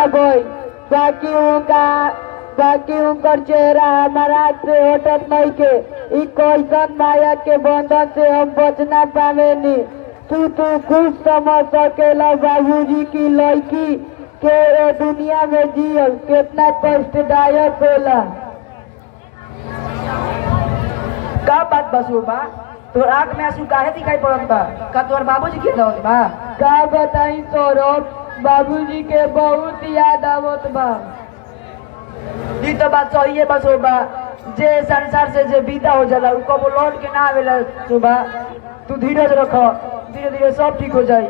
ना गई, बाकी उनकर चेहरा हमारा से हटत नहीं के। ई कैसन माया के बंधन से हम बचना पावेनी। तू खुद समझ सकेला बाबूजी की लड़की के ए दुनिया में जियल कितना कष्टदायक होला। का बात बसो बा, तोर आँख में आंसू काहे दिखाई पड़त बा? का तोर बाबूजी के दौत बा? का बताई सौरभ, बाबूजी के बहुत याद आवत बा। ई तो बात सही है बसो बा, जे संसार से जे विदा हो जाला उ कबो लौट के ना आवेला। सुबा तू धीरज रख, धीरे धीरे सब ठीक हो जाई।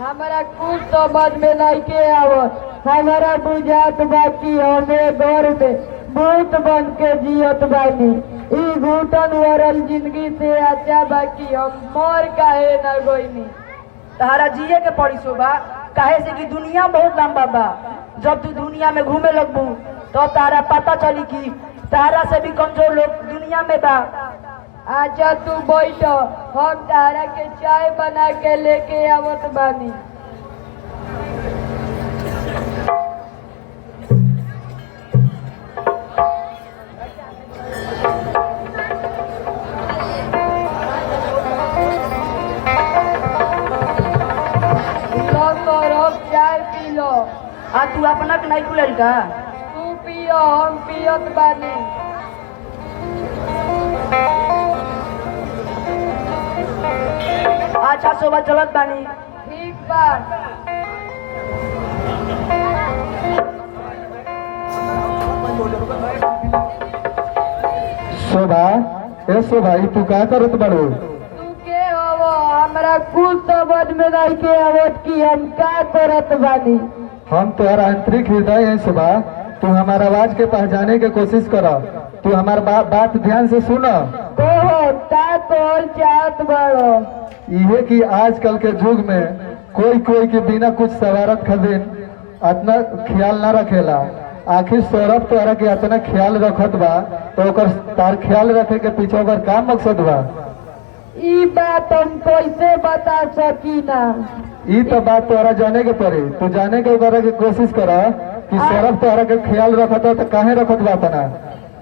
हमारा कुछ समझ में नहीं के आवत। हमारा बुझात बा कि हमें घर में भूत बन के जियत बानी। ई घुटन वरल जिंदगी से अच्छा बा कि हम मर काहे न गईनी। तहारा जिए के पड़ी सोबा, काहे से कि दुनिया बहुत लंबा बा। जब तू दुनिया में घूमे लगबू तो तारा पता चली कि तारा से भी कमजोर लोग दुनिया में बा। अच्छा तू बैठ, हम तारा के चाय बना के लेके आवत बानी। चाय पी लो। आ तू अपना के नहीं खुलल का? तू पियो, हम पियत बानी। अच्छा सोबा चलत बानी। ठीक बा। शोभा, ए शोभा, ई तू का करत बाड़ू? तू के हो? हमरा कुछ समझ में नहीं के आवत कि हम का करत बानी। हम तोहर आंतरिक हृदय है शोभा, तू हमार आवाज के पहचाने के कोशिश कर। तू हमार बात ध्यान से सुन। चाहत बड़ो इहे कि आजकल के युग में कोई के बिना कुछ सवारत खातिर इतना ख्याल ना रखेला। आखिर सौरभ तोहरा के इतना ख्याल रखत बा तो ओकर तार ख्याल रखे के पीछे ओकर का मकसद बा? ई बात हम कैसे बता सकी ना। ई तो बात तोहरा जाने के पड़ी। तू जाने के करे के कोशिश कर कि सौरभ तोहरा के ख्याल रखत हो तो काहे रखत बा तना?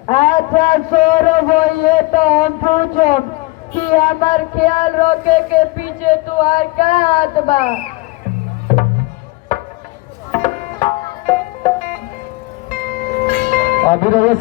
अच्छा सौरभ, ये तो हम पूछब कि हमार ख्याल रखे के पीछे तुहार का हाथ बा? अभी रहो